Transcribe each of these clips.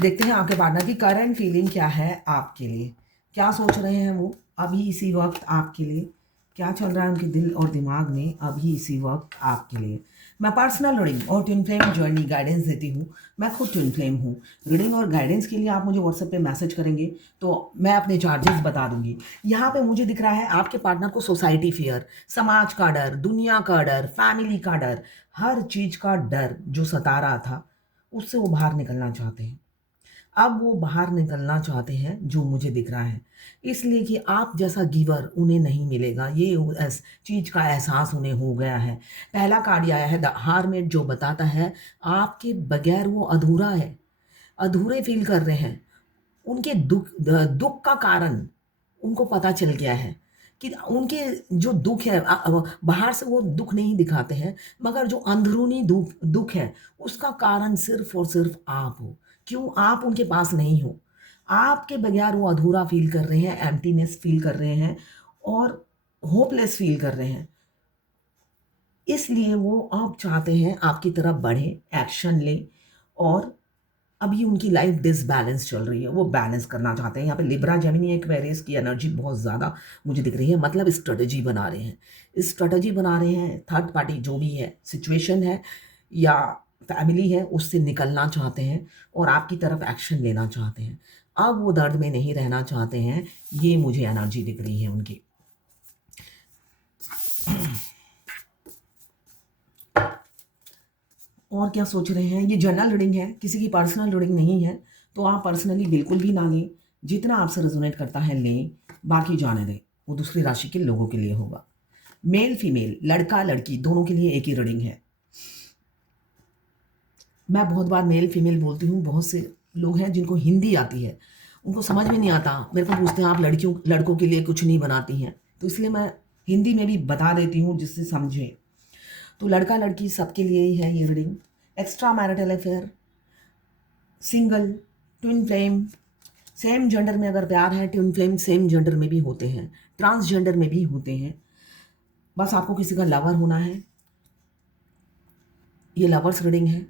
देखते हैं आपके पार्टनर की करंट फीलिंग क्या है आपके लिए। क्या सोच रहे हैं वो अभी इसी वक्त आपके लिए। क्या चल रहा है उनके दिल और दिमाग में अभी इसी वक्त आपके लिए। मैं पर्सनल रीडिंग और ट्विन फ्लेम जर्नी गाइडेंस देती हूँ। मैं खुद ट्विन फ्लेम हूँ। रीडिंग और गाइडेंस के लिए आप मुझे व्हाट्सएप पे मैसेज करेंगे तो मैं अपने चार्जेस बता दूंगी। यहाँ पे मुझे दिख रहा है आपके पार्टनर को सोसाइटी फियर, समाज का डर, दुनिया का डर, फैमिली का डर, हर चीज का डर जो सता रहा था उससे वो बाहर निकलना चाहते हैं। अब वो बाहर निकलना चाहते हैं जो मुझे दिख रहा है, इसलिए कि आप जैसा गिवर उन्हें नहीं मिलेगा। ये इस चीज़ का एहसास उन्हें हो गया है। पहला कार्ड आया है द हार्मेट जो बताता है आपके बगैर वो अधूरा है, अधूरे फील कर रहे हैं। उनके दुख का कारण उनको पता चल गया है कि उनके जो दुख है बाहर से वो दुख नहीं दिखाते हैं, मगर जो अंदरूनी दुख दुख है उसका कारण सिर्फ और सिर्फ आप हो। क्यों आप उनके पास नहीं हो। आपके बगैर वो अधूरा फील कर रहे हैं, एम्प्टीनेस फील कर रहे हैं और होपलेस फील कर रहे हैं। इसलिए वो आप चाहते हैं आपकी तरफ बढ़े, एक्शन ले। और अभी उनकी लाइफ डिसबैलेंस चल रही है, वो बैलेंस करना चाहते हैं। यहाँ पे लिब्रा जेमिनी एक्वेरियस की एनर्जी बहुत ज़्यादा मुझे दिख रही है, मतलब स्ट्रेटजी बना रहे हैं, स्ट्रेटजी बना रहे हैं। थर्ड पार्टी जो भी है, सिचुएशन है या फैमिली है, उससे निकलना चाहते हैं और आपकी तरफ एक्शन लेना चाहते हैं। अब वो दर्द में नहीं रहना चाहते हैं, ये मुझे एनर्जी दिख रही है उनकी। और क्या सोच रहे हैं। ये जनरल रीडिंग है, किसी की पर्सनल रीडिंग नहीं है, तो आप पर्सनली बिल्कुल भी ना लें। जितना आपसे रेजोनेट करता है लें, बाकी जाने दें। वो दूसरी राशि के लोगों के लिए होगा। मेल फीमेल, लड़का लड़की दोनों के लिए एक ही रीडिंग है। मैं बहुत बार मेल फीमेल बोलती हूँ। बहुत से लोग हैं जिनको हिंदी आती है, उनको समझ में नहीं आता, मेरे को पूछते हैं आप लड़कियों लड़कों के लिए कुछ नहीं बनाती हैं, तो इसलिए मैं हिंदी में भी बता देती हूँ जिससे समझें। तो लड़का लड़की सबके लिए ही है ये reading. Extra marital affair, single, twin flame, same gender में अगर प्यार है, ट्विन फ्लेम सेम जेंडर में भी होते हैं, ट्रांसजेंडर में भी होते हैं। बस आपको किसी का लवर होना है। ये लवर्स रीडिंग है,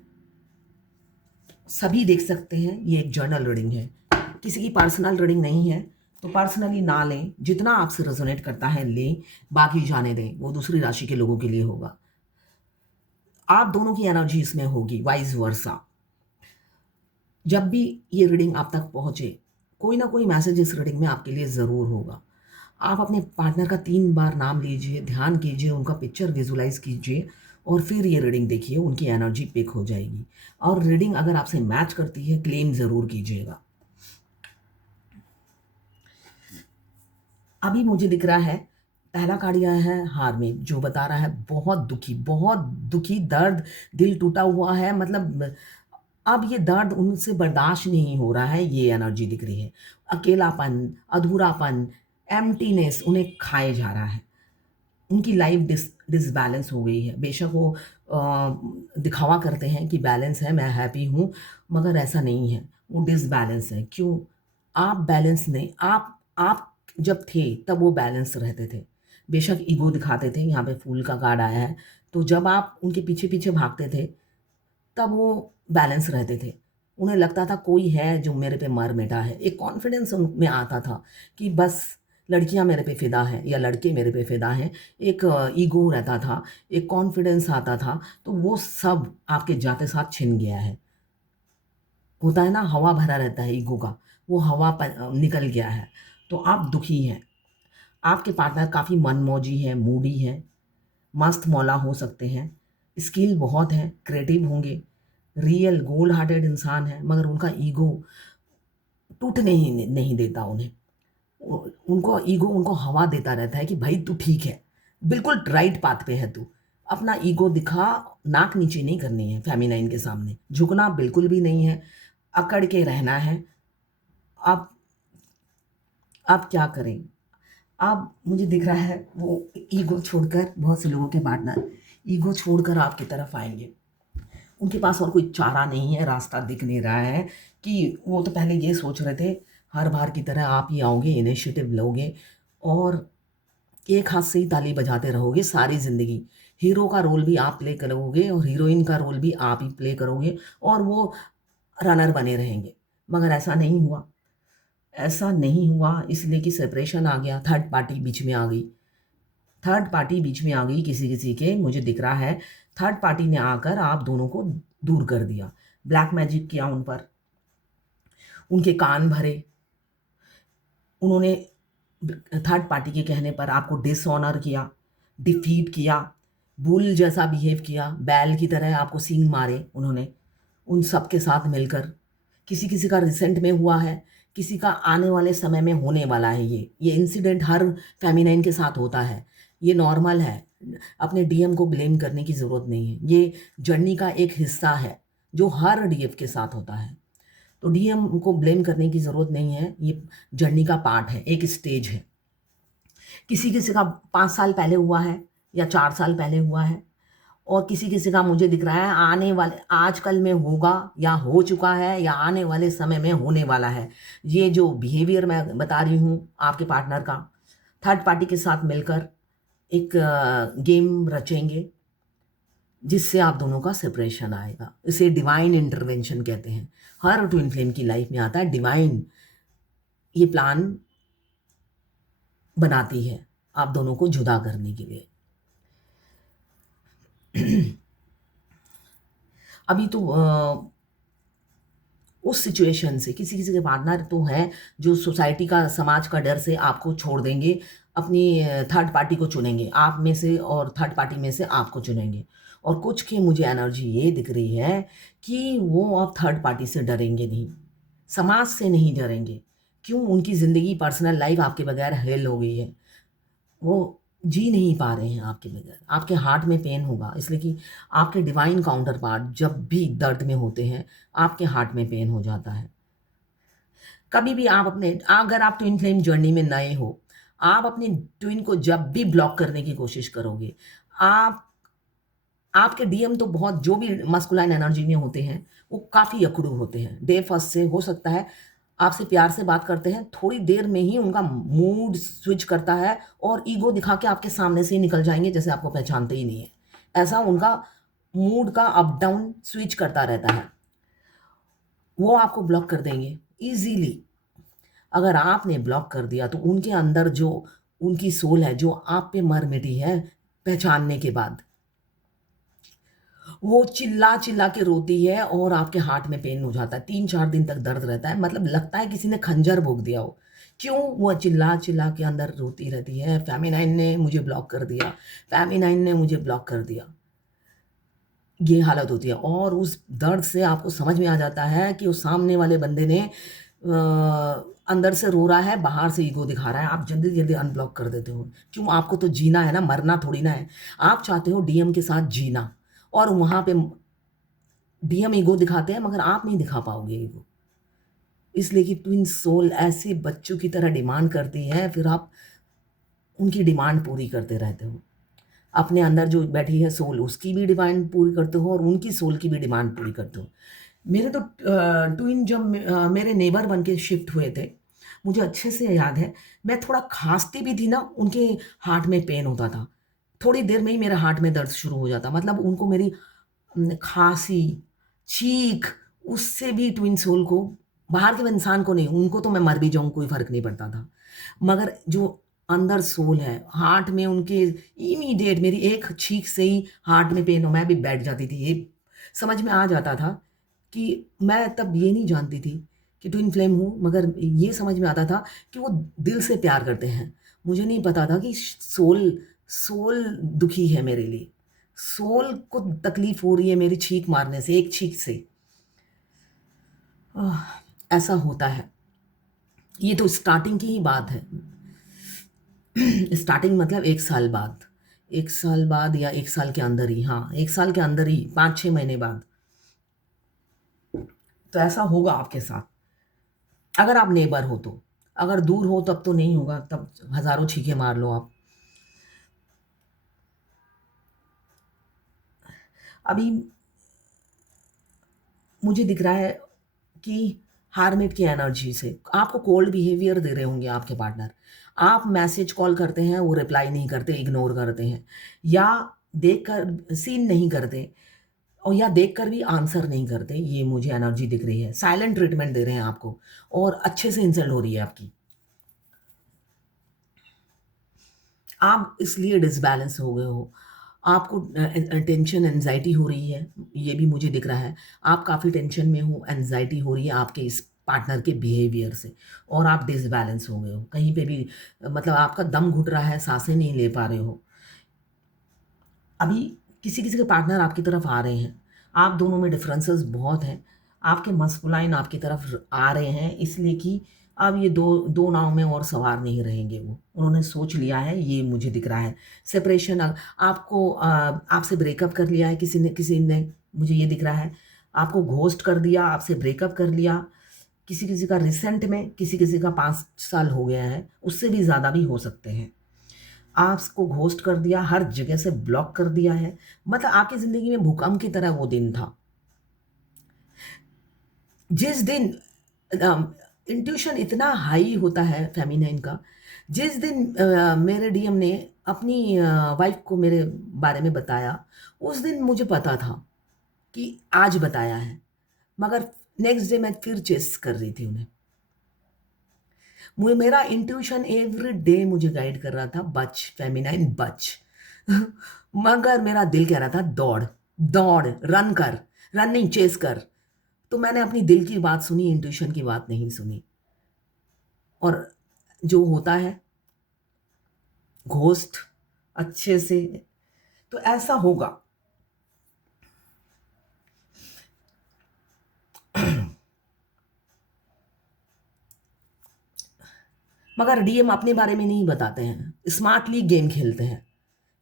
सभी देख सकते हैं। ये एक जर्नल रीडिंग है, किसी की पर्सनल रीडिंग नहीं है, तो पर्सनली ना लें। जितना आपसे रेजोनेट करता है लें, बाकी जाने दें। वो दूसरी राशि के लोगों के लिए होगा। आप दोनों की एनर्जी इसमें होगी, वाइस वर्सा। जब भी ये रीडिंग आप तक पहुंचे, कोई ना कोई मैसेज इस रीडिंग में आपके लिए ज़रूर होगा। आप अपने पार्टनर का 3 बार नाम लीजिए, ध्यान कीजिए, उनका पिक्चर विजुलाइज कीजिए और फिर ये रीडिंग देखिए, उनकी एनर्जी पिक हो जाएगी। और रीडिंग अगर आपसे मैच करती है, क्लेम ज़रूर कीजिएगा। अभी मुझे दिख रहा है पहला कार्ड आया है हार में, जो बता रहा है बहुत दुखी, बहुत दुखी, दर्द, दिल टूटा हुआ है। मतलब अब ये दर्द उनसे बर्दाश्त नहीं हो रहा है, ये एनर्जी दिख रही है। अकेलापन, अधूरापन, एम्प्टीनेस उन्हें खाए जा रहा है। उनकी लाइफ डिसबैलेंस हो गई है। बेशक वो दिखावा करते हैं कि बैलेंस है, मैं हैप्पी हूँ, मगर ऐसा नहीं है, वो डिसबैलेंस है। क्यों? आप बैलेंस नहीं, आप जब थे तब वो बैलेंस रहते थे। बेशक ईगो दिखाते थे, यहाँ पे फूल का कार्ड आया है, तो जब आप उनके पीछे-पीछे भागते थे, तब वो बैलेंस रहते थे। उन्हें लगता था कोई है जो मेरे पे मर मिटा है। एक कॉन्फिडेंस उनमें आता था कि बस लड़कियाँ मेरे पे फ़िदा हैं या लड़के मेरे पे फ़िदा हैं। एक ईगो रहता था, एक कॉन्फिडेंस आता था, तो वो सब आपके जाते साथ छिन गया है। होता है ना, हवा भरा रहता है ईगो का, वो हवा निकल गया है। तो आप दुखी हैं। आपके पार्टनर काफ़ी मनमौजी हैं, मूडी हैं, मस्त मौला हो सकते हैं, स्किल बहुत है, क्रिएटिव होंगे, रियल गोल्ड हार्टेड इंसान है, मगर उनका ईगो टूटने ही नहीं देता उन्हें। उनको ईगो उनको हवा देता रहता है कि भाई तू ठीक है, बिल्कुल राइट पाथ पे है तू। अपना ईगो दिखा, नाक नीचे नहीं करनी है फेमिनाइन के सामने, झुकना बिल्कुल भी नहीं है, अकड़ के रहना है। आप आप क्या करें। अब मुझे दिख रहा है वो ईगो छोड़कर, बहुत से लोगों के पार्टनर ईगो छोड़कर आपकी तरफ आएंगे। उनके पास और कोई चारा नहीं है, रास्ता दिख नहीं रहा है कि वो तो पहले ये सोच रहे थे हर बार की तरह आप ही आओगे, इनिशिएटिव लोगे और एक हाथ से ही ताली बजाते रहोगे सारी ज़िंदगी। हीरो का रोल भी आप प्ले करोगे और हीरोइन का रोल भी आप ही प्ले करोगे और वो रनर बने रहेंगे। मगर ऐसा नहीं हुआ। ऐसा नहीं हुआ इसलिए कि सेपरेशन आ गया, थर्ड पार्टी बीच में आ गई। थर्ड पार्टी बीच में आ गई किसी-किसी के, मुझे दिख रहा है थर्ड पार्टी ने आकर आप दोनों को दूर कर दिया। ब्लैक मैजिक किया उन पर, उनके कान भरे, उन्होंने थर्ड पार्टी के कहने पर आपको डिसऑनर किया, डिफीट किया, बुल जैसा बिहेव किया, बैल की तरह आपको सींग मारे उन्होंने, उन सब के साथ मिलकर। किसी-किसी का रिसेंट में हुआ है, किसी का आने वाले समय में होने वाला है ये। ये इंसिडेंट हर फेमिनाइन के साथ होता है, ये नॉर्मल है। अपने डीएम को ब्लेम करने की ज़रूरत नहीं है, ये जर्नी का एक हिस्सा है, जो हर डीएफ के साथ होता है। तो डीएम को ब्लेम करने की ज़रूरत नहीं है, ये जर्नी का पार्ट है, एक स्टेज है। किसी-किसी का 5 साल पहले हुआ है या 4 साल पहले हुआ है और किसी-किसी का मुझे दिख रहा है आने वाले आजकल में होगा या हो चुका है या आने वाले समय में होने वाला है। ये जो बिहेवियर मैं बता रही हूँ आपके पार्टनर का, थर्ड पार्टी के साथ मिलकर एक गेम रचेंगे, जिससे आप दोनों का सेपरेशन आएगा। इसे डिवाइन इंटरवेंशन कहते हैं। हर ट्विन फ्लेम की लाइफ में आता है डिवाइन ये प्लान बनाती है आप दोनों को जुदा करने के लिए। अभी तो उस सिचुएशन से किसी-किसी के पार्टनर तो हैं जो सोसाइटी का, समाज का डर से आपको छोड़ देंगे, अपनी थर्ड पार्टी को चुनेंगे। आप में से और थर्ड पार्टी में से आपको चुनेंगे। और कुछ की मुझे एनर्जी ये दिख रही है कि वो अब थर्ड पार्टी से डरेंगे नहीं, समाज से नहीं डरेंगे। क्यों? उनकी ज़िंदगी, पर्सनल लाइफ़ आपके बगैर हेल हो गई है। वो जी नहीं पा रहे हैं आपके बगैर। आपके हार्ट में पेन होगा इसलिए कि आपके डिवाइन काउंटर पार्ट जब भी दर्द में होते हैं, आपके हार्ट में पेन हो जाता है। कभी भी आप अपने अगर आप ट्विन फ्लेम जर्नी में नए हो, आप अपने ट्विन को जब भी ब्लॉक करने की कोशिश करोगे, आप आपके डीएम तो बहुत जो भी मस्कुलाइन एनर्जी में होते हैं, वो काफ़ी अकड़ू होते हैं। डे फर्स्ट से हो सकता है आपसे प्यार से बात करते हैं, थोड़ी देर में ही उनका मूड स्विच करता है और ईगो दिखा के आपके सामने से ही निकल जाएँगे जैसे आपको पहचानते ही नहीं है। ऐसा उनका मूड का अप डाउन स्विच करता रहता है। वो आपको ब्लॉक कर देंगे ईज़िली। अगर आपने ब्लॉक कर दिया तो उनके अंदर जो उनकी सोल है, जो आप पे मर मिटी है पहचानने के बाद, वो चिल्ला-चिल्ला के रोती है और आपके हार्ट में पेन हो जाता है। 3-4 दिन तक दर्द रहता है, मतलब लगता है किसी ने खंजर भोंक दिया हो। क्यों? वो चिल्ला-चिल्ला के अंदर रोती रहती है, फेमिनाइन ने मुझे ब्लॉक कर दिया, फेमिनाइन ने मुझे ब्लॉक कर दिया। ये हालत होती है और उस दर्द से आपको समझ में आ जाता है कि उस सामने वाले बंदे ने अंदर से रो रहा है, बाहर से ईगो दिखा रहा है। आप जल्दी-जल्दी अनब्लॉक कर देते हो। क्यों? आपको तो जीना है ना, मरना थोड़ी ना है। आप चाहते हो डीएम के साथ जीना और वहाँ पे डीएम ईगो दिखाते हैं मगर आप नहीं दिखा पाओगे ईगो। इसलिए कि ट्विन सोल ऐसे बच्चों की तरह डिमांड करती है, फिर आप उनकी डिमांड पूरी करते रहते हो। अपने अंदर जो बैठी है सोल, उसकी भी डिमांड पूरी करते हो और उनकी सोल की भी डिमांड पूरी करते हो। मेरे तो ट्विन जब मेरे नेबर बन के शिफ्ट हुए थे, मुझे अच्छे से याद है, मैं थोड़ा खाँसती भी थी ना, उनके हार्ट में पेन होता था। थोड़ी देर में ही मेरे हार्ट में दर्द शुरू हो जाता। मतलब उनको मेरी खाँसी, छींक, उससे भी ट्विन सोल को, बाहर के इंसान को नहीं, उनको तो मैं मर भी जाऊँ कोई फ़र्क नहीं पड़ता था। मगर जो अंदर सोल है, हार्ट में उनके इमीडिएट मेरी एक छींक से ही हार्ट में पेन हो, मैं भी बैठ जाती थी। ये समझ में आ जाता था कि मैं तब ये नहीं जानती थी कि ट्विन फ्लेम हूँ, मगर ये समझ में आता था कि वो दिल से प्यार करते हैं। मुझे नहीं पता था कि सोल सोल दुखी है मेरे लिए। सोल को तकलीफ़ हो रही है मेरी छींक मारने से, एक छींक से। आह! ऐसा होता है। ये तो स्टार्टिंग की ही बात है। स्टार्टिंग मतलब 1 साल बाद। 1 साल बाद या 1 साल के अंदर ही, हाँ, 1 साल के अंदर ही 5-6 महीने बाद। तो ऐसा होगा आपके साथ, अगर आप नेबर हो तो। अगर दूर हो तब तो नहीं होगा, तब हज़ारों छींके मार लो आप। अभी मुझे दिख रहा है कि हार्मिट की एनर्जी से आपको कोल्ड बिहेवियर दे रहे होंगे आपके पार्टनर। आप मैसेज कॉल करते हैं, वो रिप्लाई नहीं करते, इग्नोर करते हैं या देखकर सीन नहीं करते और या देखकर भी आंसर नहीं करते, ये मुझे एनर्जी दिख रही है। साइलेंट ट्रीटमेंट दे रहे हैं आपको और अच्छे से इंसल्ट हो रही है आपकी। आप इसलिए डिसबैलेंस हो गए हो। आपको टेंशन, एंग्ज़ायटी हो रही है, ये भी मुझे दिख रहा है। आप काफ़ी टेंशन में हो, एंग्ज़ायटी हो रही है आपके इस पार्टनर के बिहेवियर से और आप डिसबैलेंस हो गए हो। कहीं पे भी मतलब आपका दम घुट रहा है, साँसें नहीं ले पा रहे हो। अभी किसी-किसी के पार्टनर आपकी तरफ आ रहे हैं। आप दोनों में डिफरेंसेस बहुत हैं। आपके मस्कुलाइन आपकी तरफ आ रहे हैं इसलिए कि अब ये दो नाव में और सवार नहीं रहेंगे वो। उन्होंने सोच लिया है, ये मुझे दिख रहा है। सेपरेशन आपको आपसे ब्रेकअप कर लिया है किसी ने, मुझे ये दिख रहा है। आपको घोस्ट कर दिया, आपसे ब्रेकअप कर लिया। किसी-किसी का रिसेंट में, किसी-किसी का 5 साल हो गया है, उससे भी ज़्यादा भी हो सकते हैं। आपको घोस्ट कर दिया, हर जगह से ब्लॉक कर दिया है। मतलब आपकी ज़िंदगी में भूकंप की तरह वो दिन था। जिस दिन इंट्यूशन इतना हाई होता है फेमिनाइन का, जिस दिन मेरे डीएम ने अपनी वाइफ़ को मेरे बारे में बताया, उस दिन मुझे पता था कि आज बताया है, मगर नेक्स्ट डे मैं फिर चेस कर रही थी उन्हें। मेरा इंट्यूशन एवरी डे मुझे गाइड कर रहा था, बच फेमिनाइन बच। मगर मेरा दिल कह रहा था दौड़, दौड़, रन कर, रन नहीं चेस कर। तो मैंने अपनी दिल की बात सुनी, इंट्यूशन की बात नहीं सुनी। और जो होता है घोस्ट अच्छे से, तो ऐसा होगा। मगर डीएम अपने बारे में नहीं बताते हैं, स्मार्टली गेम खेलते हैं।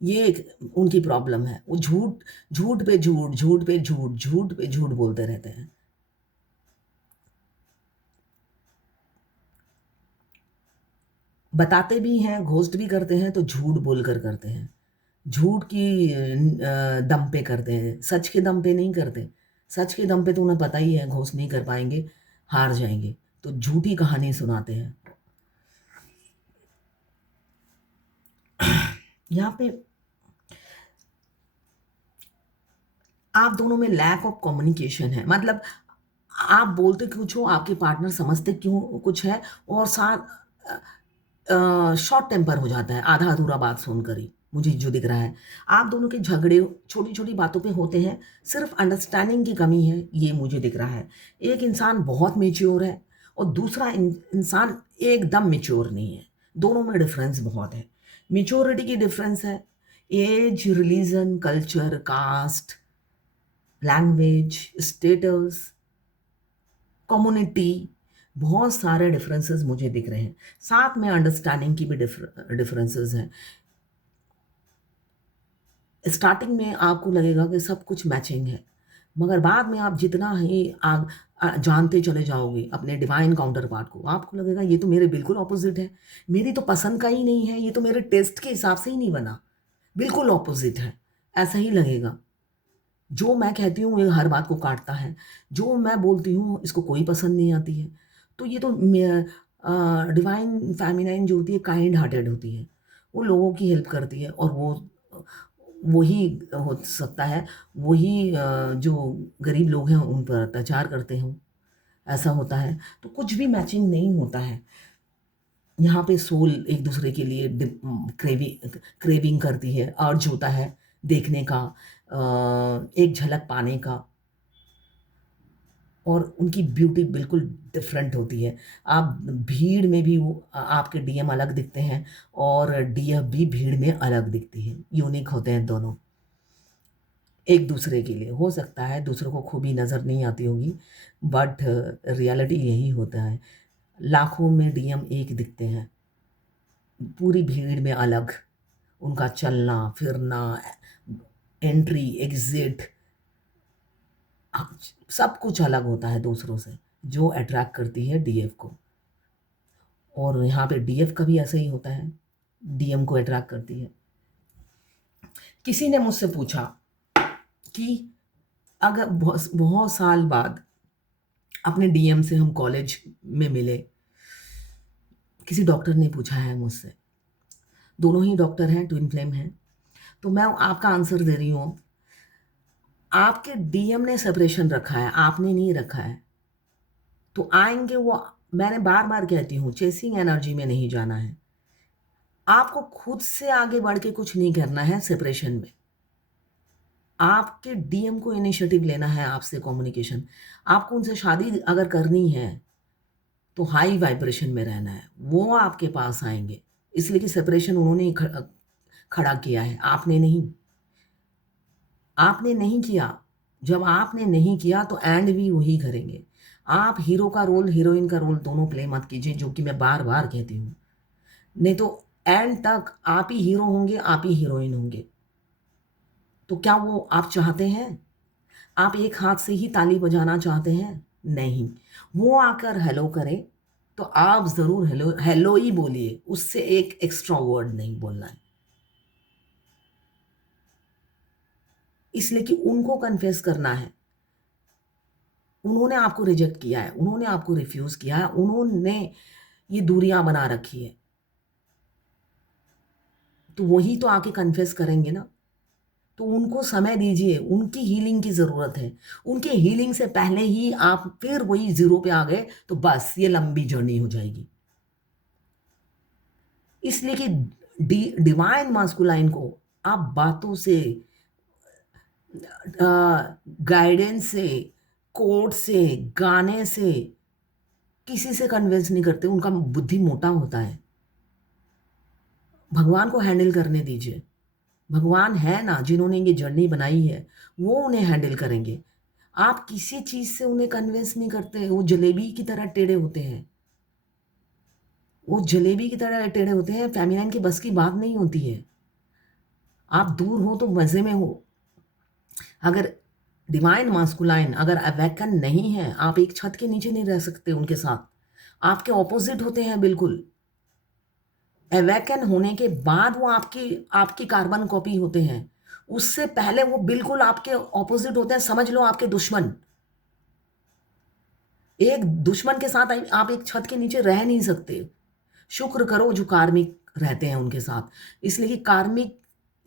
ये एक उनकी प्रॉब्लम है। वो झूठ, झूठ पे झूठ, झूठ पे झूठ, झूठ पे झूठ बोलते रहते हैं। बताते भी हैं, घोस्ट भी करते हैं, तो झूठ बोलकर करते हैं। झूठ की दम पे करते हैं, सच के दम पे नहीं करते। सच के दम पे तो उन्हें पता ही है घोस्ट नहीं कर पाएँगे, हार जाएँगे, तो झूठी कहानी सुनाते हैं। यहाँ पे आप दोनों में लैक ऑफ कम्युनिकेशन है। मतलब आप बोलते कुछ हो, आपके पार्टनर समझते क्यों कुछ है और शॉर्ट टेम्पर हो जाता है आधा-अधूरा बात सुनकर ही, मुझे जो दिख रहा है। आप दोनों के झगड़े छोटी-छोटी बातों पे होते हैं, सिर्फ़ अंडरस्टैंडिंग की कमी है, ये मुझे दिख रहा है। एक इंसान बहुत मैच्योर है और दूसरा इंसान एकदम मैच्योर नहीं है। दोनों में डिफ़रेंस बहुत है। मैच्योरिटी की डिफ़रेंस है, age, religion, culture, caste, language, status, community, बहुत सारे डिफरेंसेस मुझे दिख रहे हैं। साथ में अंडरस्टैंडिंग की भी डिफरेंसेस हैं। स्टार्टिंग में आपको लगेगा कि सब कुछ मैचिंग है, मगर बाद में आप जितना ही जानते चले जाओगे अपने डिवाइन काउंटर पार्ट को, आपको लगेगा ये तो मेरे बिल्कुल ऑपोजिट है। मेरी तो पसंद का ही नहीं है, ये तो मेरे टेस्ट के हिसाब से ही नहीं बना। बिल्कुल ऑपोजिट है, ऐसा ही लगेगा। जो मैं कहती हूँ ये हर बात को काटता है, जो मैं बोलती हूँ इसको कोई पसंद नहीं आती है। तो ये तो डिवाइन फेमिनाइन जो होती है काइंड हार्टेड होती है। वो लोगों की हेल्प करती है और वही हो सकता है, वही जो गरीब लोग हैं उन पर अत्याचार करते हों, ऐसा होता है। तो कुछ भी मैचिंग नहीं होता है। यहाँ पे सोल एक-दूसरे के लिए क्रेविंग करती है, अर्ज होता है देखने का, एक झलक पाने का और उनकी ब्यूटी बिल्कुल डिफरेंट होती है। आप भीड़ में भी आपके डीएम अलग दिखते हैं और डीएफ भी भीड़ में अलग दिखती है। यूनिक होते हैं दोनों, एक-दूसरे के लिए। हो सकता है दूसरों को खूबी नज़र नहीं आती होगी, बट रियलिटी यही होता है। लाखों में डीएम एक दिखते हैं, पूरी भीड़ में अलग। उनका चलना-फिरना, एंट्री, एग्ज़िट, सब कुछ अलग होता है दूसरों से, जो अट्रैक्ट करती है डीएफ को। और यहाँ पे डीएफ का भी ऐसा ही होता है, डीएम को अट्रैक्ट करती है। किसी ने मुझसे पूछा कि अगर बहुत बहुत साल बाद अपने डीएम से हम कॉलेज में मिले, किसी डॉक्टर ने पूछा है मुझसे, दोनों ही डॉक्टर हैं, ट्विन फ्लेम हैं, तो मैं आपका आंसर दे रही हूँ। आपके डीएम ने सेपरेशन रखा है, आपने नहीं रखा है। तो आएँगे वो, मैंने बार-बार कहती हूँ, चेसिंग एनर्जी में नहीं जाना है। आपको खुद से आगे बढ़ के कुछ नहीं करना है सेपरेशन में। आपके डीएम को इनिशिएटिव लेना है आपसे कम्युनिकेशन। आपको उनसे शादी अगर करनी है, तो हाई वाइब्रेशन में रहना है। वो आपके पास आएँगे, इसलिए कि सेपरेशन उन्होंने ही खड़ा किया है, आपने नहीं। आपने नहीं किया। जब आपने नहीं किया तो एंड भी वही करेंगे। आप हीरो का रोल, हीरोइन का रोल दोनों प्ले मत कीजिए, जो कि मैं बार-बार कहती हूँ। नहीं तो एंड तक आप ही हीरो होंगे, आप ही हीरोइन होंगे। तो क्या वो आप चाहते हैं? आप एक हाथ से ही ताली बजाना चाहते हैं? नहीं। वो आकर हेलो करे, तो आप ज़रूर हेलो हेलो ही बोलिए, उससे एक एक्स्ट्रा वर्ड नहीं बोलना है। इसलिए कि उनको कन्फेस करना है। उन्होंने आपको रिजेक्ट किया है, उन्होंने आपको रिफ्यूज़ किया है, उन्होंने ये दूरियाँ बना रखी है। तो वही तो आके कन्फेस करेंगे ना। तो उनको समय दीजिए, उनकी हीलिंग की ज़रूरत है। उनके हीलिंग से पहले ही आप फिर वही ज़ीरो पे आ गए, तो बस ये लंबी जर्नी हो जाएगी। इसलिए कि डिवाइन मास्कुलाइन को आप बातों से, गाइडेंस से, कोट से, गाने से, किसी से कन्विंस नहीं करते, उनका बुद्धि मोटा होता है। भगवान को हैंडल करने दीजिए। भगवान है ना, जिन्होंने ये जर्नी बनाई है, वो उन्हें हैंडल करेंगे। आप किसी चीज़ से उन्हें कन्विंस नहीं करते, वो जलेबी की तरह टेढ़े होते हैं। वो जलेबी की तरह टेढ़े होते हैं, फेमिनिन की बस की बात नहीं होती है। आप दूर हो तो मज़े में हो। अगर डिवाइन मास्कुलाइन अगर अवेकन नहीं है, आप एक छत के नीचे नहीं रह सकते उनके साथ। आपके ऑपोज़िट होते हैं बिल्कुल। अवेकन होने के बाद वो आपकी आपकी कार्बन कॉपी होते हैं। उससे पहले वो बिल्कुल आपके ऑपोज़िट होते हैं, समझ लो आपके दुश्मन। एक दुश्मन के साथ आप एक छत के नीचे रह नहीं सकते। शुक्र करो जो कार्मिक रहते हैं उनके साथ। इसलिए कि कार्मिक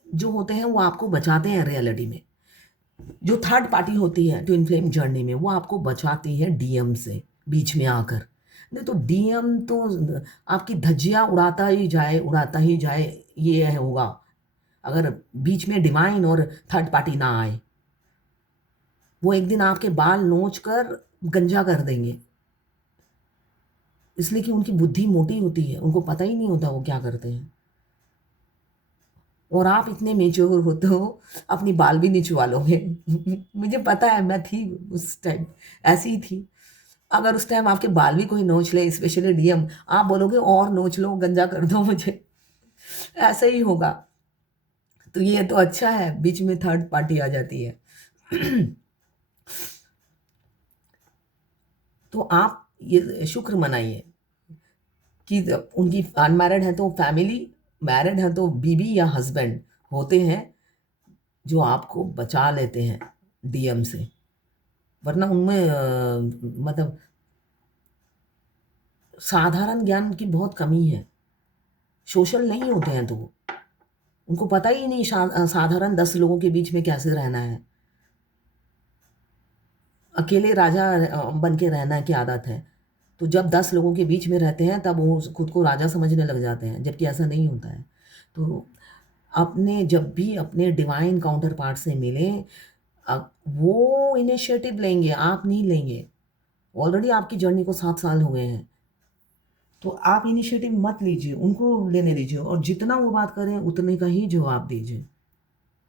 जो होते हैं वो आपको बचाते हैं रियलिटी में। जो थर्ड पार्टी होती है ट्विन फ्लेम जर्नी में, वो आपको बचाती है डीएम से बीच में आकर। नहीं तो डीएम तो आपकी धज्जियाँ उड़ाता ही जाए, ये होगा अगर बीच में डिवाइन और थर्ड पार्टी ना आए। वो एक दिन आपके बाल नोच कर गंजा कर देंगे, इसलिए कि उनकी बुद्धि मोटी होती है, उनको पता ही नहीं होता वो क्या करते हैं। और आप इतने मैच्योर होते हो, अपनी बाल भी निचवा लोगे। मुझे पता है, मैं थी उस टाइम, ऐसी ही थी। अगर उस टाइम आपके बाल भी कोई नोच ले, स्पेशली डीएम, आप बोलोगे और नोच लो, गंजा कर दो मुझे। ऐसा ही होगा। तो ये तो अच्छा है, बीच में थर्ड पार्टी आ जाती है। तो आप ये शुक्र मनाइए कि उनकी अनमैरिड है तो फैमिली, मैरिड है तो बीवी या हस्बैंड होते हैं जो आपको बचा लेते हैं डीएम से। वरना उनमें मतलब साधारण ज्ञान की बहुत कमी है। सोशल नहीं होते हैं तो वो। उनको पता ही नहीं साधारण 10 लोगों के बीच में कैसे रहना है। अकेले राजा बन के रहना की आदत है। तो जब 10 लोगों के बीच में रहते हैं तब वो खुद को राजा समझने लग जाते हैं, जबकि ऐसा नहीं होता है। तो अपने जब भी अपने डिवाइन काउंटर पार्ट से मिलें, वो इनिशिएटिव लेंगे, आप नहीं लेंगे। ऑलरेडी आपकी जर्नी को 7 साल हो गए हैं। तो आप इनिशिएटिव मत लीजिए, उनको लेने दीजिए और जितना वो बात करें उतने का ही जवाब दीजिए।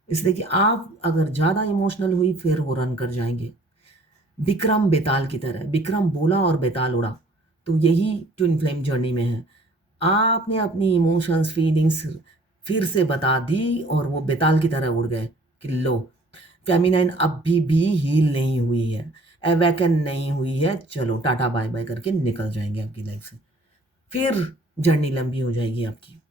इसलिए कि आप अगर ज़्यादा इमोशनल हुई फिर वो रन कर जाएँगे। विक्रम बेताल की तरह, विक्रम बोला और बेताल उड़ा। तो यही ट्विन फ्लेम जर्नी में है। आपने अपनी इमोशंस, फीलिंग्स फिर से बता दी और वो बेताल की तरह उड़ गए कि लो, फेमिनाइन अभी भी हील नहीं हुई है, अवेकन नहीं हुई है, चलो टाटा बाय-बाय करके निकल जाएँगे आपकी लाइफ़ से। फिर जर्नी लंबी हो जाएगी आपकी।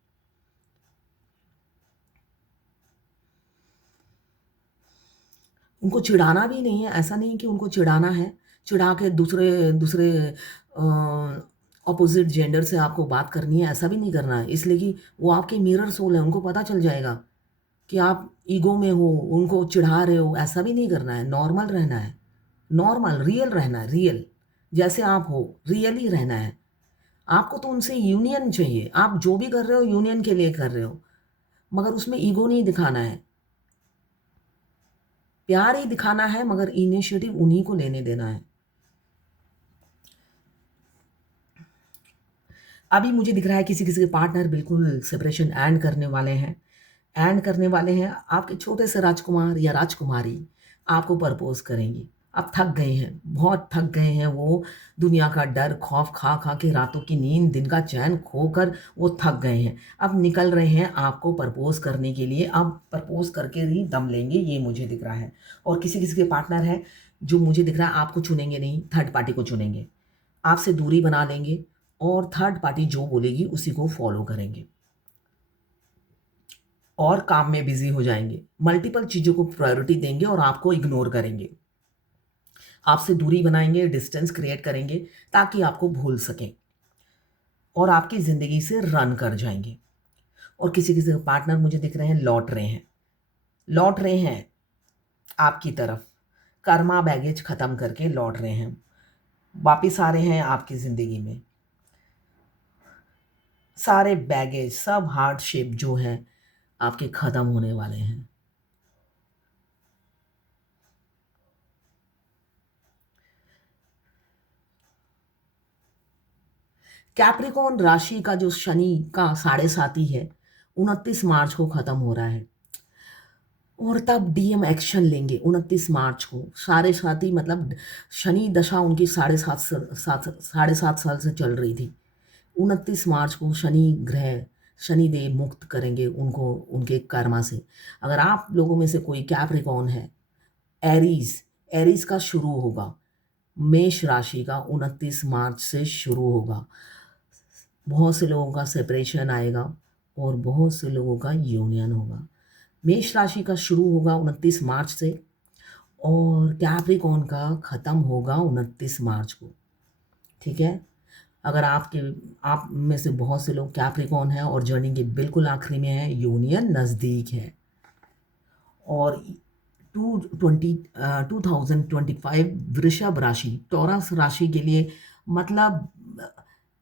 उनको चिढ़ाना भी नहीं है, ऐसा नहीं कि उनको चिढ़ाना है, चिढ़ा के दूसरे दूसरे ऑपोज़िट जेंडर से आपको बात करनी है, ऐसा भी नहीं करना है। इसलिए कि वो आपके मिरर सोल हैं, उनको पता चल जाएगा कि आप ईगो में हो, उनको चिढ़ा रहे हो, ऐसा भी नहीं करना है, नॉर्मल रहना है, नॉर्मल, रियल रहना है, रियल, जैसे आप हो, रियल ही रहना है। आपको तो उनसे यूनियन चाहिए, आप जो भी कर रहे हो यूनियन के लिए कर रहे हो, मगर उसमें ईगो नहीं दिखाना है, प्यार ही दिखाना है, मगर इनिशिएटिव उन्हीं को लेने देना है। अभी मुझे दिख रहा है किसी-किसी के पार्टनर बिल्कुल सेपरेशन एंड करने वाले हैं। एंड करने वाले हैं, आपके छोटे से राजकुमार या राजकुमारी आपको प्रपोज़ करेंगी। आप थक गए हैं, बहुत थक गए हैं, वो दुनिया का डर, खौफ खा-खा के, रातों की नींद, दिन का चैन खोकर वो थक गए हैं। अब निकल रहे हैं आपको प्रपोज़ करने के लिए, अब प्रपोज़ करके ही दम लेंगे, ये मुझे दिख रहा है। और किसी-किसी के पार्टनर हैं, जो मुझे दिख रहा है आपको चुनेंगे नहीं, थर्ड पार्टी को चुनेंगे। आपसे दूरी बना लेंगे और थर्ड पार्टी जो बोलेगी उसी को फ़ॉलो करेंगे और काम में बिज़ी हो जाएँगे। मल्टीपल चीज़ों को प्रायोरिटी देंगे और आपको इग्नोर करेंगे। आपसे दूरी बनाएँगे, डिस्टेंस क्रिएट करेंगे ताकि आपको भूल सकें और आपकी ज़िंदगी से रन कर जाएँगे। और किसी-किसी के पार्टनर मुझे दिख रहे हैं लौट रहे हैं आपकी तरफ। कर्मा बैगेज ख़त्म करके लौट रहे हैं। वापिस आ रहे हैं आपकी ज़िंदगी में। सारे बैगेज, सब हार्डशिप जो हैं आपके ख़त्म होने वाले हैं। कैप्रिकॉर्न राशि का जो शनि का साढ़े साती है, 29 मार्च को ख़त्म हो रहा है और तब डीएम एक्शन लेंगे 29 मार्च को। साढ़े साती मतलब शनि दशा उनकी साढ़े सात साल से चल रही थी। 29 मार्च को शनिदेव मुक्त करेंगे उनको उनके कर्मा से। अगर आप लोगों में से कोई कैप्रिकॉर्न है, एरीज़ का शुरू होगा, मेष राशि का 29 मार्च से शुरू होगा। बहुत से लोगों का सेपरेशन आएगा और बहुत से लोगों का यूनियन होगा। मेष राशि का शुरू होगा 29 मार्च से और कैप्रिकॉर्न का ख़त्म होगा 29 मार्च को, ठीक है? अगर आप में से बहुत से लोग कैप्रिकॉर्न हैं और जर्नी के बिल्कुल आखिरी में हैं, यूनियन नज़दीक है और 2025 वृषभ राशि, टॉरस राशि के लिए मतलब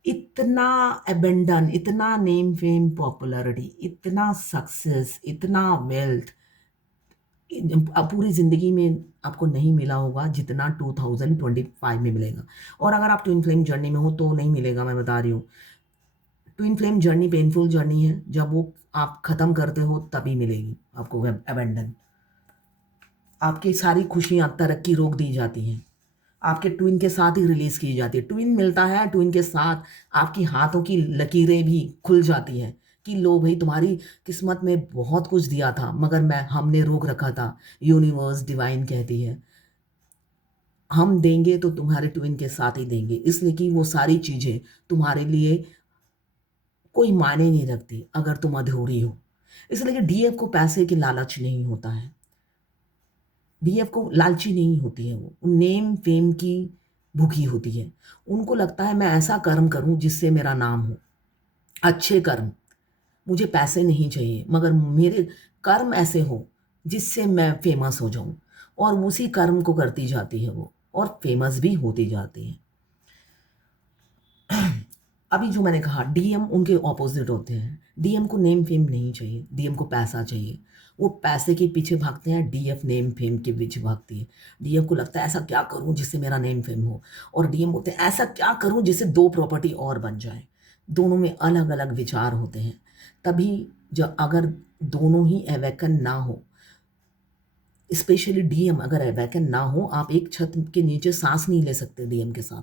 इतना अबंडन, इतना नेम फेम पॉपुलैरिटी, इतना सक्सेस, इतना वेल्थ पूरी ज़िंदगी में आपको नहीं मिला होगा जितना 2025 में मिलेगा। और अगर आप ट्विन फ्लेम जर्नी में हो तो नहीं मिलेगा, मैं बता रही हूँ। Twin flame journey painful journey है, जब वो आप ख़त्म करते हो तभी मिलेगी आपको अबंडन। आपकी सारी खुशियाँ, तरक्की रोक दी जाती हैं। आपके ट्विन के साथ ही रिलीज़ की जाती है। ट्विन मिलता है, ट्विन के साथ आपकी हाथों की लकीरें भी खुल जाती हैं कि लो भई तुम्हारी किस्मत में बहुत कुछ दिया था मगर हमने रोक रखा था। यूनिवर्स डिवाइन कहती है, हम देंगे तो तुम्हारे ट्विन के साथ ही देंगे, इसलिए कि वो सारी चीज़ें तुम्हारे लिए कोई मायने नहीं रखती अगर तुम अधूरी हो। इसलिए कि डीएफ को पैसे की लालच नहीं होता है। डीएफ को लालची नहीं होती है वो नेम फेम की भूखी होती है। उनको लगता है मैं ऐसा कर्म करूँ जिससे मेरा नाम हो, अच्छे कर्म, मुझे पैसे नहीं चाहिए मगर मेरे कर्म ऐसे हो जिससे मैं फ़ेमस हो जाऊँ और उसी कर्म को करती जाती है वो और फ़ेमस भी होती जाती है। अभी जो मैंने कहा डीएम उनके ऑपोज़िट होते हैं। डीएम को नेम फेम नहीं चाहिए, डीएम को पैसा चाहिए। वो पैसे के पीछे भागते हैं, डीएफ नेम फेम के पीछे भागती है। डीएफ को लगता है ऐसा क्या करूँ जिससे मेरा नेम फेम हो और डीएम बोलते हैं ऐसा क्या करूँ जिससे 2 प्रॉपर्टी और बन जाए। दोनों में अलग-अलग विचार होते हैं। तभी अगर दोनों ही अवेकन ना हो, स्पेशली डीएम अगर अवेकन ना हो, आप एक छत के नीचे साँस नहीं ले सकते डीएम के साथ।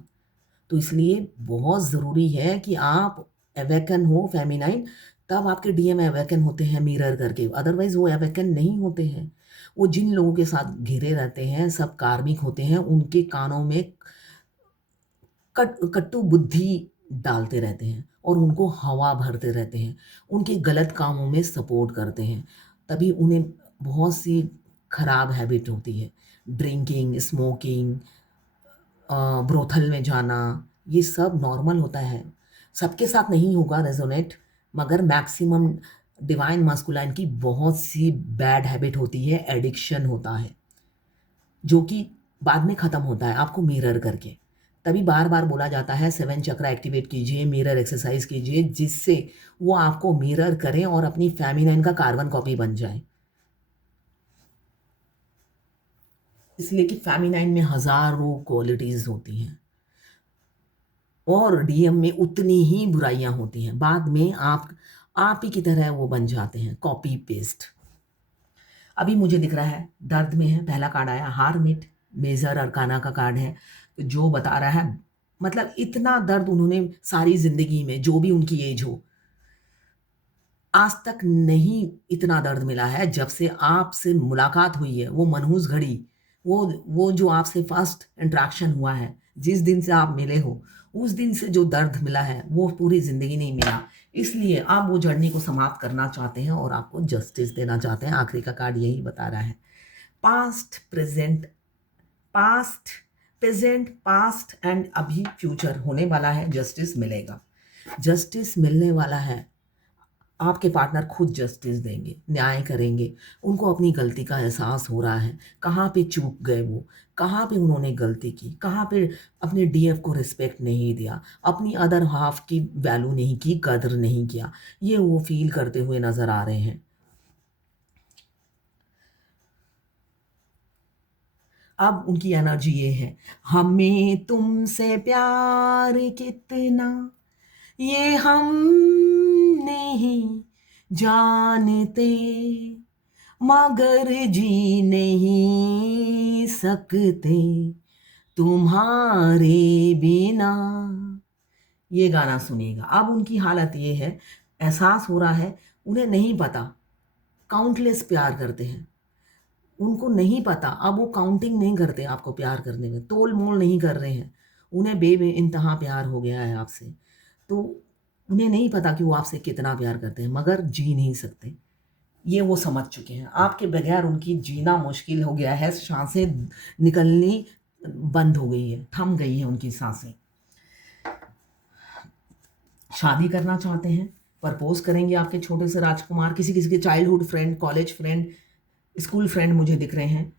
तो इसलिए बहुत ज़रूरी है कि आप अवेकन हो फेमिनाइन, तब आपके डीएम अवेकन होते हैं मिरर करके, अदरवाइज़ वो अवेकन नहीं होते हैं। वो जिन लोगों के साथ घिरे रहते हैं, सब कार्मिक होते हैं, उनके कानों में कट्टु बुद्धि डालते रहते हैं और उनको हवा भरते रहते हैं, उनके गलत कामों में सपोर्ट करते हैं। तभी उन्हें बहुत सी खराब हैबिट होती है, ड्रिंकिंग, स्मोकिंग, ब्रोथल में जाना, ये सब नॉर्मल होता है। सबके साथ नहीं होगा रेज़ोनेट मगर मैक्सिमम डिवाइन मास्कुलाइन की बहुत सी बैड हैबिट होती है, एडिक्शन होता है, जो कि बाद में ख़त्म होता है आपको मिरर करके। तभी बार-बार बोला जाता है 7 चक्रा एक्टिवेट कीजिए, मिरर एक्सरसाइज़ कीजिए, जिससे वो आपको मिरर करें और अपनी फेमिनाइन का कार्बन कॉपी बन जाएँ। इसलिए कि फेमिनाइन में हज़ारों क्वालिटीज़ होती हैं और डीएम में उतनी ही बुराइयाँ होती हैं। बाद में आप ही की तरह वो बन जाते हैं, कॉपी पेस्ट। अभी मुझे दिख रहा है दर्द में है, पहला कार्ड आया हार्मिट, मेजर अरकाना का कार्ड है, तो जो बता रहा है मतलब इतना दर्द उन्होंने सारी ज़िंदगी में, जो भी उनकी एज हो, आज तक नहीं इतना दर्द मिला है जब से आपसे मुलाकात हुई है, वो मनहूस घड़ी, वो जो आपसे फर्स्ट इंटरेक्शन हुआ है, जिस दिन से आप मिले हो, उस दिन से जो दर्द मिला है, वो पूरी ज़िंदगी नहीं मिला। इसलिए आप वो जर्नी को समाप्त करना चाहते हैं और आपको जस्टिस देना चाहते हैं। आखिरी का कार्ड यही बता रहा है। Past, present, past, present, past and अभी फ्यूचर होने वाला है, जस्टिस मिलेगा। जस्टिस मिलने वाला है। आपके पार्टनर खुद जस्टिस देंगे, न्याय करेंगे। उनको अपनी गलती का एहसास हो रहा है, कहाँ पे चूक गए वो, कहाँ पे उन्होंने गलती की, कहाँ पे अपने डीएफ को रिस्पेक्ट नहीं दिया, अपनी अदर हाफ की वैल्यू नहीं की, कदर नहीं किया। ये वो फ़ील करते हुए नज़र आ रहे हैं। अब उनकी एनर्जी ये है, हमें तुमसे प्यार कितना ये हम नहीं जानते, मगर जी नहीं सकते तुम्हारे बिना। ये गाना सुनिएगा। अब उनकी हालत ये है, एहसास हो रहा है, उन्हें नहीं पता, काउंटलेस प्यार करते हैं। उनको नहीं पता, अब वो काउंटिंग नहीं करते आपको प्यार करने में, तोल-मोल नहीं कर रहे हैं। उन्हें बेइंतहा प्यार हो गया है आपसे। तो उन्हें नहीं पता कि वो आपसे कितना प्यार करते हैं, मगर जी नहीं सकते। ये वो समझ चुके हैं। आपके बगैर उनकी जीना मुश्किल हो गया है, साँसें निकलनी बंद हो गई है, थम गई हैं उनकी साँसें। शादी करना चाहते हैं, प्रपोज़ करेंगे आपके छोटे से राजकुमार, किसी-किसी के childhood friend, college friend, school friend मुझे दिख रहे हैं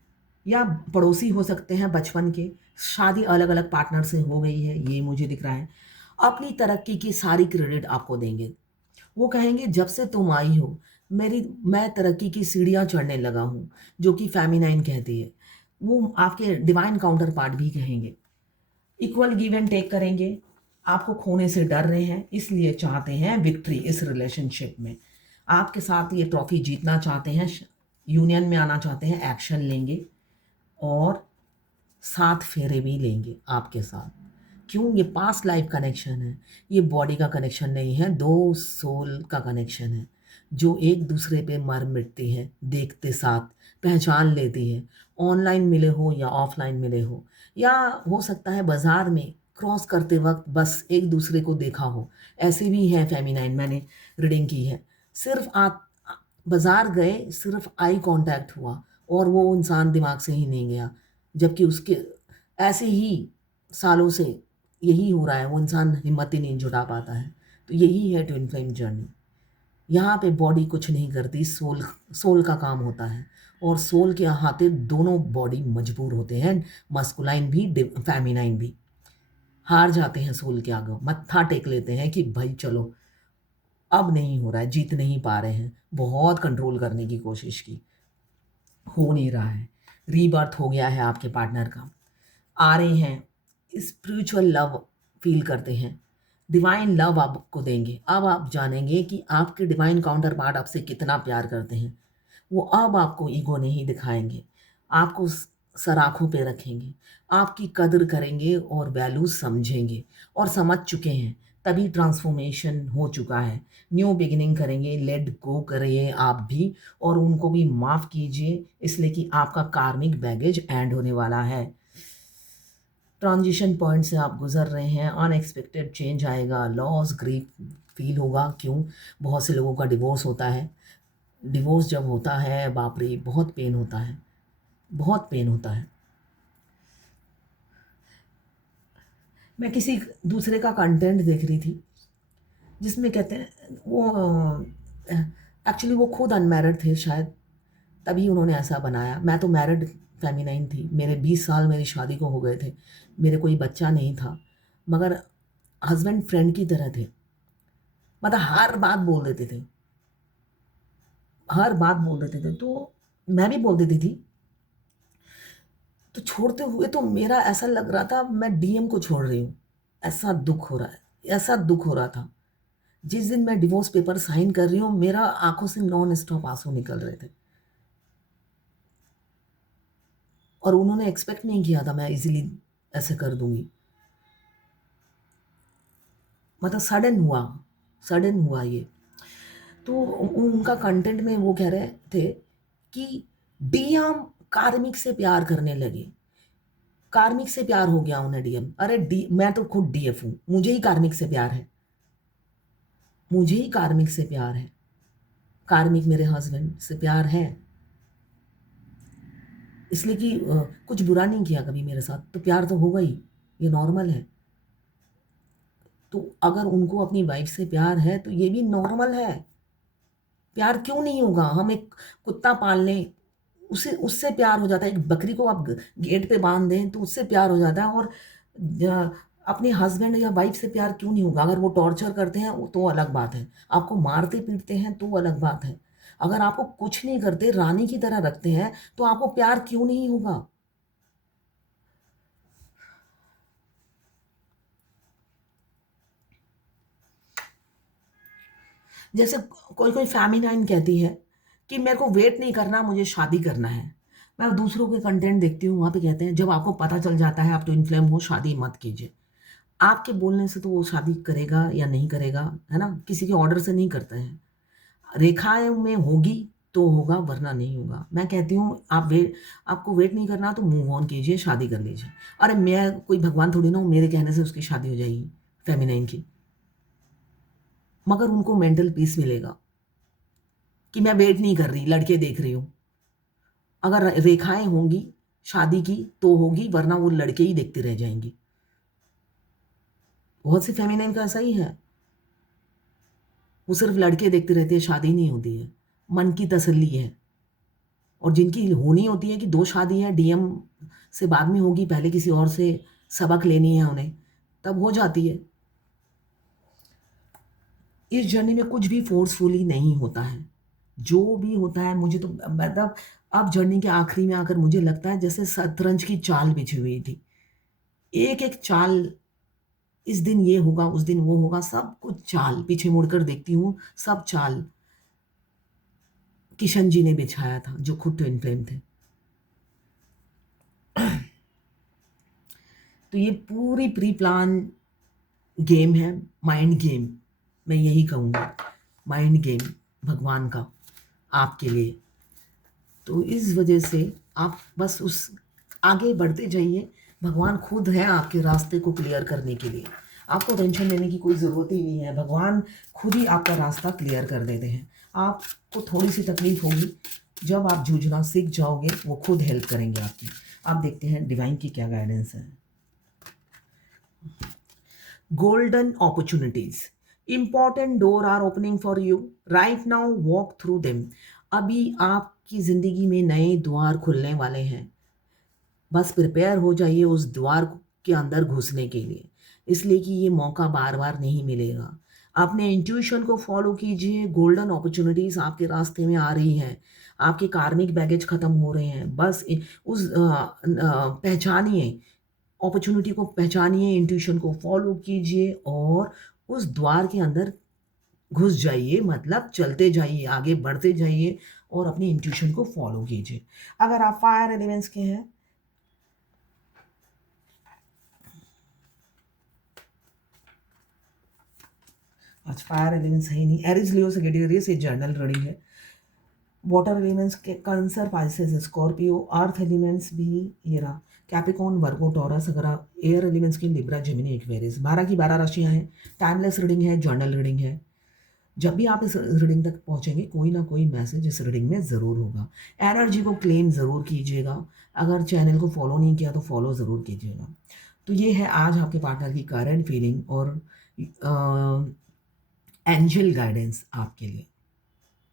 या पड़ोसी हो सकते हैं बचपन के। शादी अलग-अलग पार्टनर से हो गई है, ये मुझे दिख रहा है। अपनी तरक्की की सारी क्रेडिट आपको देंगे। वो कहेंगे जब से तुम आई हो मैं तरक्की की सीढ़ियाँ चढ़ने लगा हूँ, जो कि फेमिनाइन कहती है। वो आपके डिवाइन काउंटर पार्ट भी कहेंगे। इक्वल गिव एंड टेक करेंगे। आपको खोने से डर रहे हैं, इसलिए चाहते हैं विक्ट्री इस रिलेशनशिप में। आपके साथ ये ट्रॉफी जीतना चाहते हैं, यूनियन में आना चाहते हैं, एक्शन लेंगे और 7 फेरे भी लेंगे आपके साथ। क्यों? ये पास्ट लाइफ कनेक्शन है, ये बॉडी का कनेक्शन नहीं है, 2 सोल का कनेक्शन है, जो एक दूसरे पे मर मिटती है, देखते साथ, पहचान लेती है। ऑनलाइन मिले हो या ऑफ़लाइन मिले हो या हो सकता है बाज़ार में क्रॉस करते वक़्त बस एक दूसरे को देखा हो, ऐसे भी हैं फेमिनाइन, मैंने रीडिंग की है। सिर्फ़ आप बाज़ार गए, सिर्फ़ आई कॉन्टैक्ट हुआ और वो इंसान दिमाग से ही नहीं गया, जबकि उसके ऐसे ही सालों से यही हो रहा है, वो इंसान हिम्मत ही नहीं जुटा पाता है। तो यही है ट्विन फ्लेम जर्नी। यहाँ पे बॉडी कुछ नहीं करती, सोल सोल का काम होता है और सोल के अहाते दोनों बॉडी मजबूर होते हैं, मास्कुलाइन भी, फेमिनाइन भी। हार जाते हैं सोल के आगे, मत्था टेक लेते हैं कि भाई चलो, अब नहीं हो रहा है, जीत नहीं पा रहे हैं। बहुत कंट्रोल करने की कोशिश की, हो नहीं रहा है। रीबर्थ हो गया है आपके पार्टनर का। आ रहे हैं, स्पिरिचुअल लव फ़ील करते हैं, डिवाइन लव आपको देंगे। अब आप जानेंगे कि आपके डिवाइन काउंटर पार्ट आपसे कितना प्यार करते हैं। वो अब आपको ईगो नहीं दिखाएँगे, आपको सराखों पे रखेंगे, आपकी कदर करेंगे और वैल्यू समझेंगे और समझ चुके हैं, तभी ट्रांसफ़ॉर्मेशन हो चुका है। न्यू बिगिनिंग करेंगे, लेट गो करिए आप भी और उनको भी माफ़ कीजिए, इसलिए कि आपका कार्मिक बैगेज एंड होने वाला है। ट्रांजिशन पॉइंट से आप गुज़र रहे हैं, अनएक्सपेक्टेड चेंज आएगा, लॉस, ग्रीफ फ़ील होगा। क्यों? बहुत से लोगों का डिवोर्स होता है। डिवोर्स जब होता है, बाप रे! बहुत पेन होता है, बहुत पेन होता है। मैं किसी दूसरे का कंटेंट देख रही थी, जिसमें कहते हैं वो एक्चुअली वो खुद अनमैरिड थे शायद, तभी उन्होंने ऐसा बनाया। मैं तो मैरिड फेमिनाइन थी, मेरे 20 साल मेरी शादी को हो गए थे, मेरे कोई बच्चा नहीं था, मगर हस्बैंड फ्रेंड की तरह थे। मतलब हर बात बोल देते थे, हर बात बोल देते थे, तो मैं भी बोल देती थी। तो छोड़ते हुए तो मेरा ऐसा लग रहा था मैं डीएम को छोड़ रही हूँ, ऐसा दुख हो रहा है, ऐसा दुख हो रहा था। जिस दिन मैं डिवोर्स पेपर साइन कर रही हूँ, मेरा आंखों से नॉन स्टॉप आंसू निकल रहे थे, और उन्होंने एक्सपेक्ट नहीं किया था मैं इजीली ऐसे कर दूंगी। मतलब सडन हुआ ये। तो उनका कंटेंट में वो कह रहे थे कि डीएम कार्मिक से प्यार करने लगे, कार्मिक से प्यार हो गया उन्हें डीएम। अरे डी मैं तो खुद डीएफ हूँ, मुझे ही कार्मिक से प्यार है, मुझे ही कार्मिक से प्यार है, कार्मिक मेरे हस्बैंड से प्यार है, इसलिए कि कुछ बुरा नहीं किया कभी मेरे साथ, तो प्यार तो होगा ही, ये नॉर्मल है। तो अगर उनको अपनी वाइफ से प्यार है तो ये भी नॉर्मल है, प्यार क्यों नहीं होगा? हम एक कुत्ता पाल लें, उसे उससे प्यार हो जाता है, एक बकरी को आप गेट पे बांध दें तो उससे प्यार हो जाता है, और अपने हस्बैंड या वाइफ से प्यार क्यों नहीं होगा? अगर वो टॉर्चर करते हैं तो अलग बात है, आपको मारते पीटते हैं तो अलग बात है, अगर आपको कुछ नहीं करते रानी की तरह रखते हैं तो आपको प्यार क्यों नहीं होगा? जैसे कोई कोई फेमिनाइन कहती है कि मेरे को वेट नहीं करना, मुझे शादी करना है। मैं दूसरों के कंटेंट देखती हूँ, वहाँ पे कहते हैं जब आपको पता चल जाता है आप ट्विन फ्लेम हो, शादी मत कीजिए। आपके बोलने से तो वो शादी करेगा या नहीं करेगा, है ना? किसी के ऑर्डर से नहीं करते हैं। रेखाएँ में होगी तो होगा, वरना नहीं होगा। मैं कहती हूँ आपको वेट नहीं करना तो मूव ऑन कीजिए, शादी कर लीजिए। अरे मैं कोई भगवान थोड़ी ना हूँ, मेरे कहने से उसकी शादी हो जाएगी फेमिनाइन की। मगर उनको मेंटल पीस मिलेगा कि मैं वेट नहीं कर रही, लड़के देख रही हूँ। अगर रेखाएँ होंगी शादी की तो होगी, वरना वो लड़के ही देखती रह जाएँगी। बहुत सी फेमिनाइन का ऐसा ही है, वो सिर्फ़ लड़के देखते रहते हैं, शादी नहीं होती है। मन की तसल्ली है, और जिनकी होनी होती है कि 2 शादी है, डीएम से बाद में होगी, पहले किसी और से सबक लेनी है उन्हें, तब हो जाती है। इस जर्नी में कुछ भी फ़ोर्सफुली नहीं होता है। जो भी होता है मुझे तो मतलब अब जर्नी के आखिरी में आकर मुझे लगता है जैसे शतरंज की चाल बिछी हुई थी। एक-एक चाल, इस दिन ये होगा, उस दिन वो होगा, सब कुछ चाल, पीछे मुड़कर देखती हूँ, सब चाल किशन जी ने बिछाया था, जो खुद ट्विन फ्लेम थे। तो ये पूरी प्री प्लान गेम है, माइंड गेम, मैं यही कहूँगी, माइंड गेम भगवान का आपके लिए। तो इस वजह से आप बस उस आगे बढ़ते जाइए, भगवान खुद है आपके रास्ते को क्लियर करने के लिए। आपको टेंशन लेने की कोई ज़रूरत ही नहीं है, भगवान खुद ही आपका रास्ता क्लियर कर देते हैं। आपको थोड़ी-सी तकलीफ़ होगी, जब आप जूझना सीख जाओगे, वो खुद हेल्प करेंगे आपकी। आप देखते हैं डिवाइन की क्या गाइडेंस है। Golden opportunities. Important door are opening for you. Right now, walk through them. अभी आपकी ज़िंदगी में नए द्वार खुलने वाले हैं। बस प्रिपेयर हो जाइए उस द्वार के अंदर घुसने के लिए, इसलिए कि ये मौका बार-बार नहीं मिलेगा। अपने इंट्यूशन को फ़ॉलो कीजिए, गोल्डन अपॉर्च्युनिटीज़ आपके रास्ते में आ रही हैं। आपके कार्मिक बैगेज ख़त्म हो रहे हैं। बस पहचानिए, अपॉर्च्युनिटी को पहचानिए, इंट्यूशन को फ़ॉलो कीजिए और उस द्वार के अंदर घुस जाइए, मतलब चलते जाइए, आगे बढ़ते जाइए और अपनी इंट्यूशन को फ़ॉलो कीजिए। अगर आप फायर एलिमेंट्स के हैं, आज फायर एलिमेंट्स है ही नहीं। एरीज, लियो, सजिटेरियस ये जनरल रीडिंग है। वाटर एलिमेंट्स के cancer, Pisces, Scorpio. Earth elements भी ये रहा, कैप्रिकॉर्न, वर्गो, टॉरस। अगर आप एयर एलिमेंट्स के लिब्रा, जेमिनी, एक्वेरियस। 12 की 12 राशियाँ हैं। टाइमलेस रीडिंग है, जर्नल रीडिंग है। जब भी आप इस रीडिंग तक पहुँचेंगे, कोई ना कोई मैसेज इस रीडिंग में ज़रूर होगा। एनर्जी को क्लेम ज़रूर कीजिएगा। अगर चैनल को फॉलो नहीं किया तो फॉलो ज़रूर कीजिएगा। तो ये है आज आपके पार्टनर की करंट फीलिंग और एंजल गाइडेंस आपके लिए।